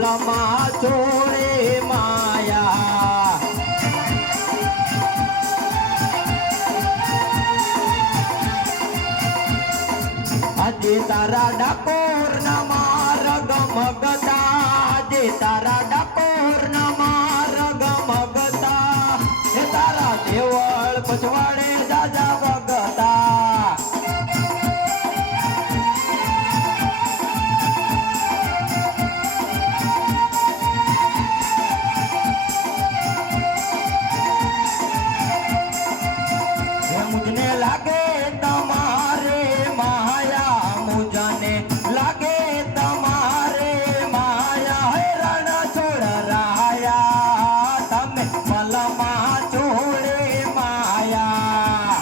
મલમાં છોડે માયા આજે તારા ડાકોર ના માર્ગ મગતા આજે તારા ડાકોર ના માર્ગ મગતા એ તારા દેવળ પછવાડે દાદા ભગતા મુજને લાગે તમારે માયા મુજને લાગે તમારે માયા હેરણ છોડ રાયા તમે મલમાં છોડે માયા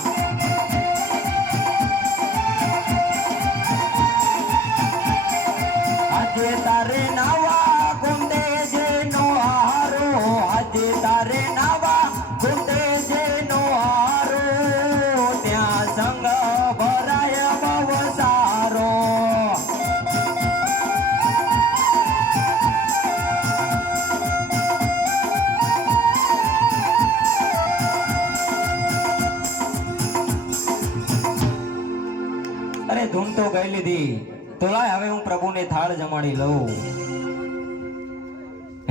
આજે તારે નાવા ગુંદે જેનો હારો આજે તારે નાવા ગુંદે જેનો હારો ત્યાં સંગ ભરાય બહુ સારો અરે ધૂમ તો ગઈ લીધી તો લાય હવે હું પ્રભુને થાળ જમાડી લઉં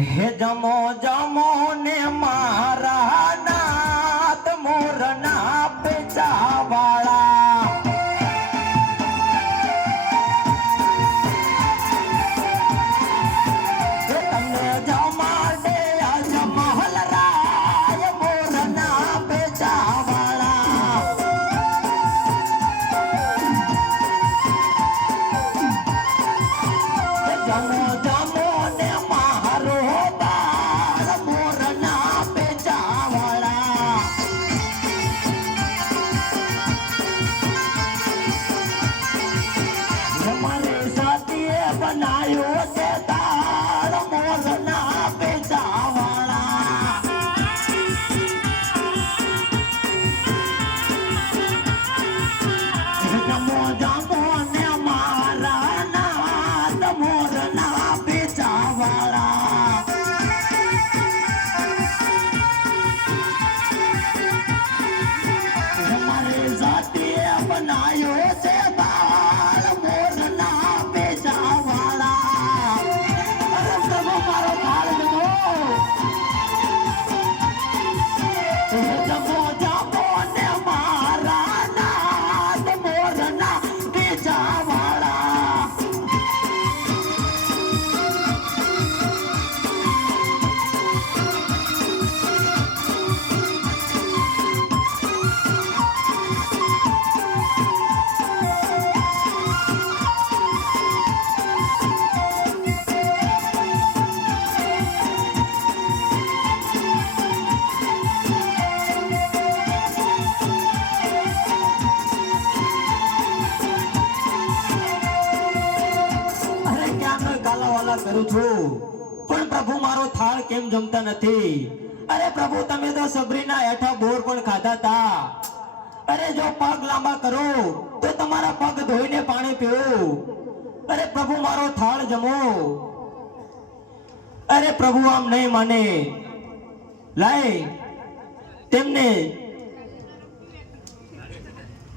હે જમો જમો ને મારા નાથ મોરના પેચા વાળા તમને જમાડે આજ મહલ રાય મોરના પેચા વાળા જમો જમો ને મારો બાળ મોરના પેચા વાળા મારે સાથીએ બનાયો છે તાળ મોરના પેચા વાળા જમો જમો ને મારા નાથ મોરના પેચા વાળા મારે જાતિએ બનાયો છે બાળ મોરના પેચા વાળા અરે પ્રભુ મારો થાળ જમો જમો જમો ને મારા નાથ મોરના પેચા વાળા અરે ક્યાંનો ગાલાવાલા કરું છું પણ પ્રભુ મારો થાળ કેમ જમતા નથી અરે પ્રભુ તમે તો સબરીના હેઠા બોર પણ ખાધા તા અરે જો પગ લાંબા કરો તો તમારા પગ ધોઈને પાણી પીવું અરે પ્રભુ મારો થાળ જમો અરે પ્રભુ આમ નહીં માને લાય તેમને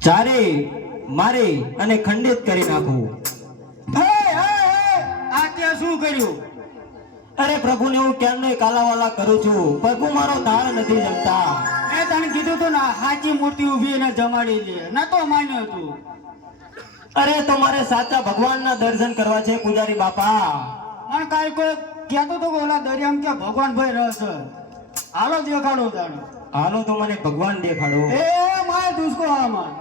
ચારે મારે અને ખંડિત કરી નાખું આ તે શું કર્યું? અરે પ્રભુને હું ક્યારનો કાલાવાલા કરું છું પ્રભુ મારો થાળ નથી જમતા મેં તને કીધું તું ને સાચી મૂર્તિ ઊભી એને જમાડી લે ન તો માન્યો તું અરે તો મારે સાચા ભગવાનના દર્શન કરવા છે પૂજારી બાપા મને કાંઈ કોઈ કહેતો તો કે ઓલા દરિયામાં કે ભગવાન ભાઈ રહેશે હાલો દેખાડો તાણે હાલો તો મને ભગવાન દેખાડો એ માય દુષ્કો આમાં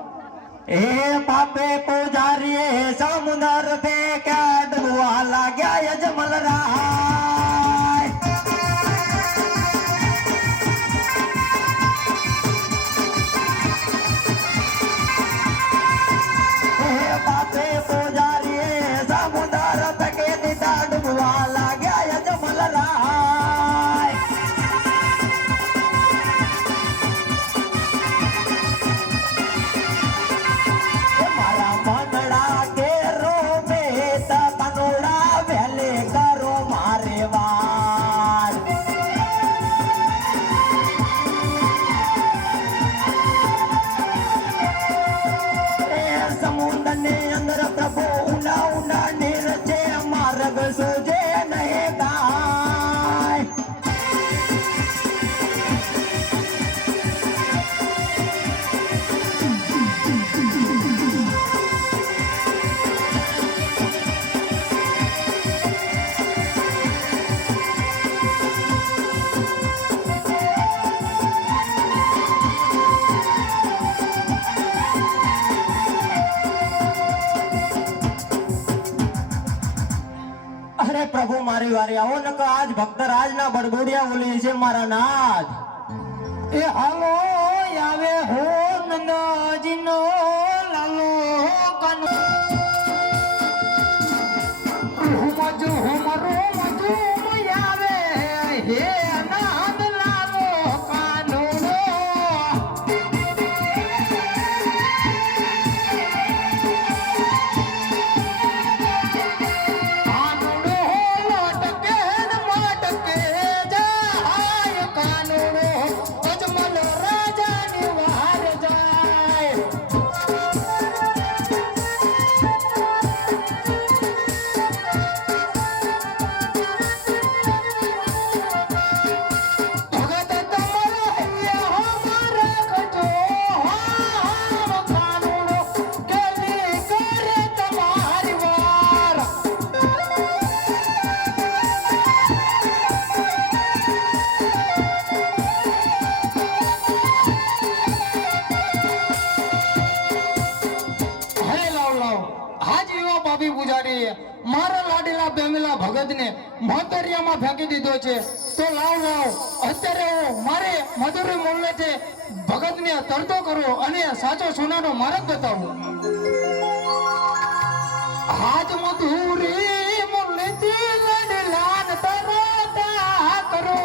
એ પાપે પૂજારી સમુદર पे क्या डुबवा लाग्या यजमल राय पापे पूजारी समुद्र पे के दिशा डुबवा लाग्या यजमल राय मारा मनड़ा के रोबे પ્રભુ મારી વારી આવો નક આજ ભક્ત રાજના બડબોડિયા બોલી છે મારા નાથ. એ હાલો આવે હો નંદજીનો લાલો કાનો મજુ મરો મજુ આવે હે નાદ લાલો કાનો મારા લાડીલા બેમેલા ભગતને મોતરિયામાં ફેંકી દીધો છે. તો લાવ અત્યારે મારે મધુરી મોલ્લે છે ભગતને તરતો કરો અને સાચો સોનાનો માર્ગ બતાવો. હાજ મધુરી મોલ્લે થી લડલાન તરતા કરો.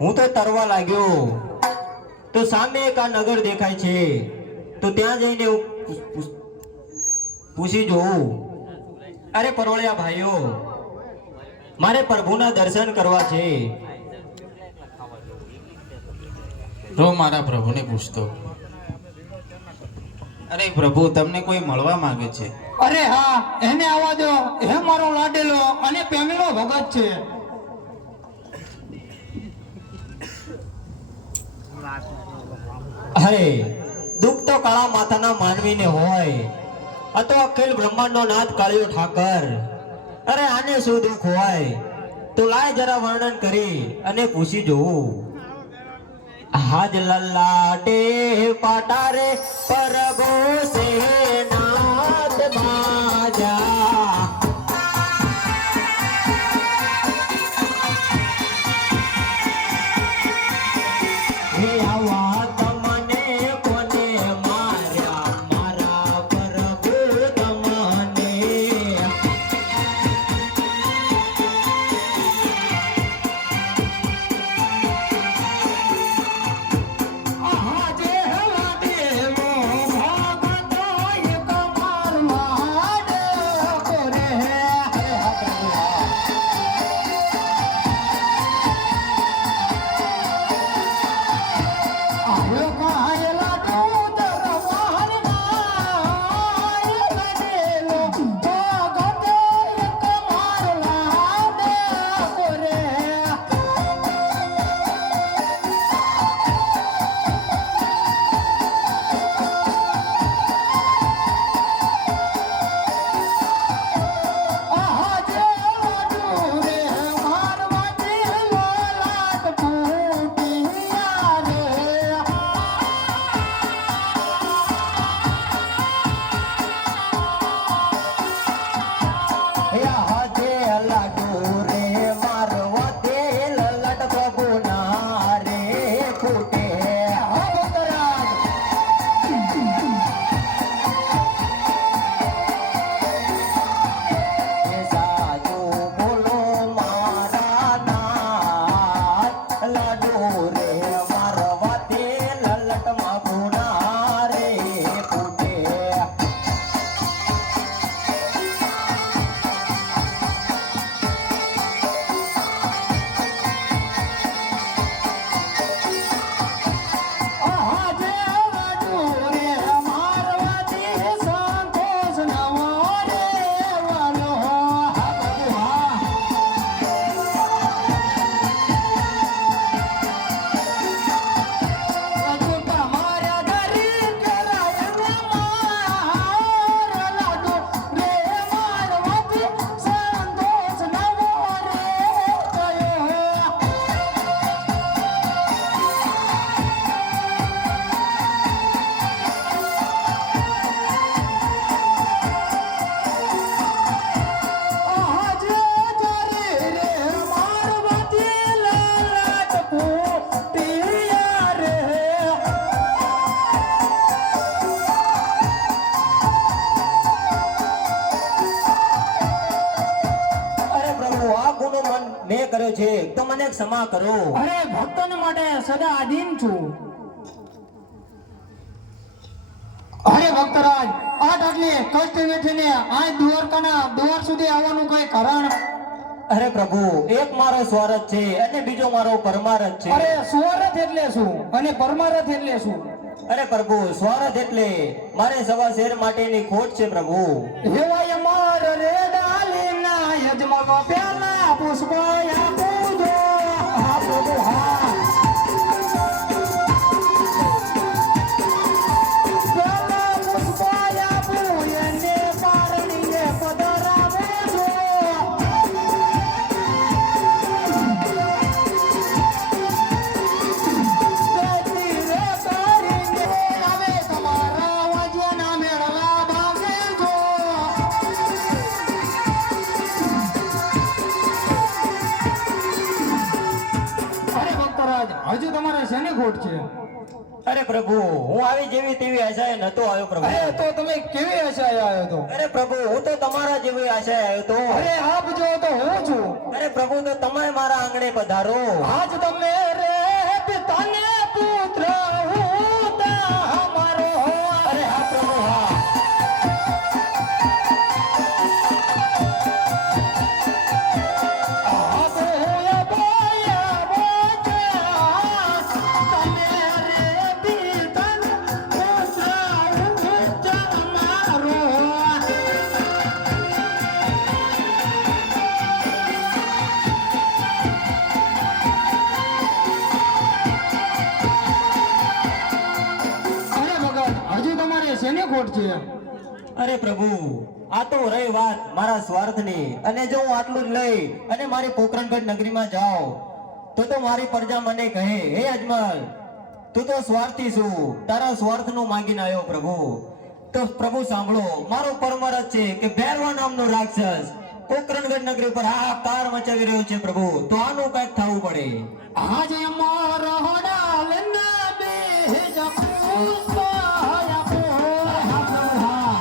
હું તો તરવા લાગ્યો તો સામે એક આ નગર દેખાય છે. તો ત્યાં જઈને હું પૂછી જોઉં. અરે પરોળિયા ભાઈઓ, મારે પ્રભુના દર્શન કરવા છે. તો મારા પ્રભુને પૂછતો, અરે પ્રભુ તમને કોઈ મળવા માંગે છે. અરે હા, એને આવવા દો. હે મારો લાડેલો અને પેમેલો ભગત છે. અરે દુઃખ તો કાળા માથાના માનવીને હોય, આ તો અખિલ બ્રહ્માંડનો નાથ કાળિયો ઠાકર. અરે આને શું દુઃખ હોય? તો લાય જરા વર્ણન કરી અને પૂછી જોઉં. હાજ લલાટે પાટારે પરગો સે નાથ બાજા. હે આવા તમને કોને માર્યા, મારા પ્રભુ તમને. આજે હવા દેવો ભગતો મને ક્ષમા કરો. અરે ભક્તોને માટે સદા આધીન છું. અરે ભક્તરાજ, આટલી કષ્ટ વેઠીને આ દ્વારકાના દ્વાર સુધી આવવાનું કઈ કારણ? અરે પ્રભુ, એક મારો સ્વાર્થ છે અને બીજો મારો પરમારથ છે. અરે સ્વાર્થ એટલે શું અને પરમારથ એટલે શું? અરે પ્રભુ, સ્વાર્થ એટલે મારે સવા શેર માટેની ખોટ છે પ્રભુ. હેવાય માર રે ડાલીના યજમાનો પેલા પુષ્પ આપુજો. હા પ્રભુ હા. પેલા પુષ્પ આપું એને પારણીએ પધરાવે છો. તેથી રે કરીને આવે તમારા વાજ્યાના મેળવા ભાગે છો. અરે ભક્તરાજ, હજુ તમારે શેની ખોટ છે? અરે પ્રભુ, હું આવી જેવી તેવી આશાએ નતો આવ્યો પ્રભુ. અરે તો તમે કેવી આશાએ આવ્યો તો? અરે પ્રભુ, હું તો તમારા જેવી આશાએ આવ્યો તો. અરે આપ જો તો હું છું. અરે પ્રભુ, તો તમે મારા આંગણે પધારો. આજ તમે રે પિતાને પુત્ર હું તમારો. અરે હા પ્રભુ હા. આપ હોય બોયા બોચા. તમે રે પિતાને પુત્ર હું તમારો. અરે ભગત, હજુ તમારે શેની ખોટ છે? અરે પ્રભુ, આ તો રહી વાત મારા સ્વાર્થની. અને જો હું આટલું જ લઈ અને મારી પોકરણગઢ નગરીમાં જાઉં તો મારી પ્રજા મને કહે, હે અજમલ, તું તો સ્વાર્થી છું, તારા સ્વાર્થનું માંગીને આવ્યો પ્રભુ. તો પ્રભુ સાંભળો, મારો પરમારથ છે કે ભૈરવા નામનો રાક્ષસ પોકરણગઢ નગરી પર હાહાકાર મચાવી રહ્યો છે પ્રભુ. તો આનું કંઈક થવું પડે. આજે મારો હોડાલ ના બેજ પુષ્પાયા કો. હા પ્રભુ હા.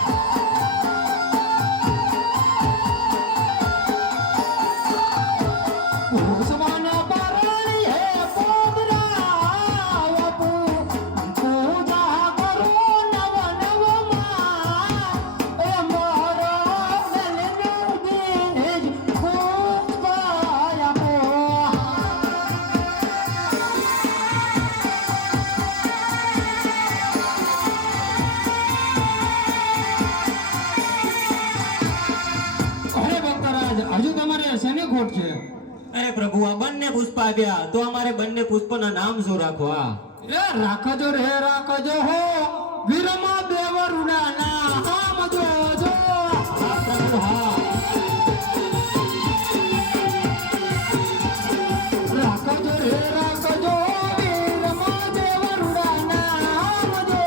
પુષ્પના પરણી હે પોદરા વપુ. પૂજા કરો નવ નવમાં. એ મારો ગલનો બેજ પુષ્પાયા કો. અરે ભક્તરાજ, હજુ તમારે શેની ખોટ છે? અરે પ્રભુ, આ બંને પુષ્પ આવ્યા તો અમારે બંને પુષ્પના નામ શું રાખવા? એ રાખજો રે રાખજો હો, વીરમાં દેવરુડા નામ જોજો. હા પ્રભુ હા. રાખજો રે રાખજો, વીરમાં દેવરુડા નામ જો.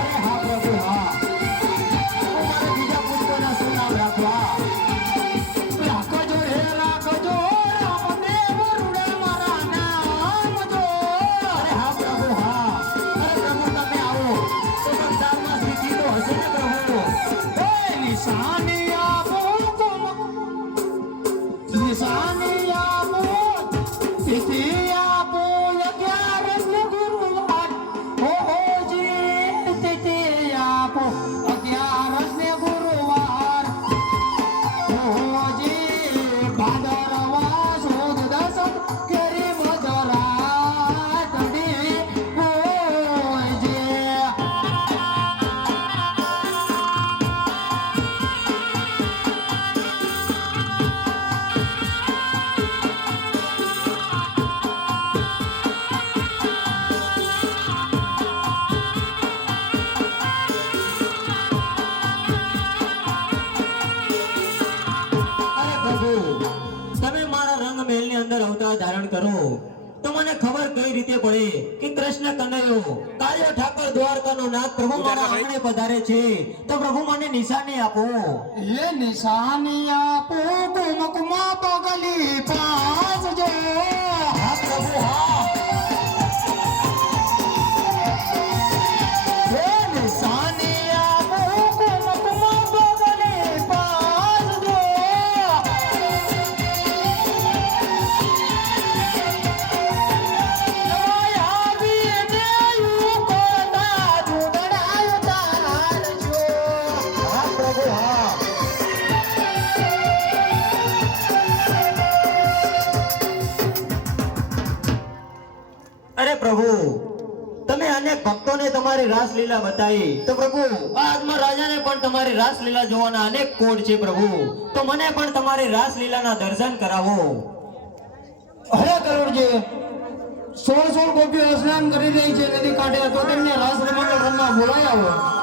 અરે હા પ્રભુ હા. અમારે બીજા પુષ્પના શું નામ રાખવા? રાખજો રે રાખજો, રામદેવરુડા મારા નામ જો. અરે હા પ્રભુ હા. અરે પ્રભુ, તમે આવો તો સંસારમાં સ્થિતિ તો હશે ને પ્રભુ. એ નિશાની આપો કુમ, નિશાની આપો, તિથિ આપો 11 ગુરુવાર. હો જી તિથિ આપો 11 ગુરુવાર. હો જી ભાદરવા સુદ દસમ કેરી મધરા તડી. હો જી અરે પ્રભુ, તમે મારા રંગ મહેલની અંદર અવતાર ધારણ કરો તો મને ખબર કઈ રીતે પડે કે કૃષ્ણ કનૈયો કાળિયો ઠાકર દ્વારકાનો નાથ પ્રભુ મારા આંગણે પધારે છે. તો પ્રભુ મને નિશાની આપો. ये निशानिया पोको मकमा पगली पास जो. હા પ્રભુ હા. ये निशानिया पोको मकमा पगली पास जो. અનેક ભક્તોને તમારી રાસલીલા બતાવી, તો પ્રભુ આજમાં રાજાને પણ તમારી રાસલીલા જોવાના અનેક કોડ છે પ્રભુ, તો મને પણ તમારી રાસલીલાના દર્શન કરાવો. હરે કરુણજી, 16 ગોપીઓ સ્નાન કરી રહી છે નદી કાંઠે, તો તેમને રાસ રમકડા રમવા બોલાયા હોય.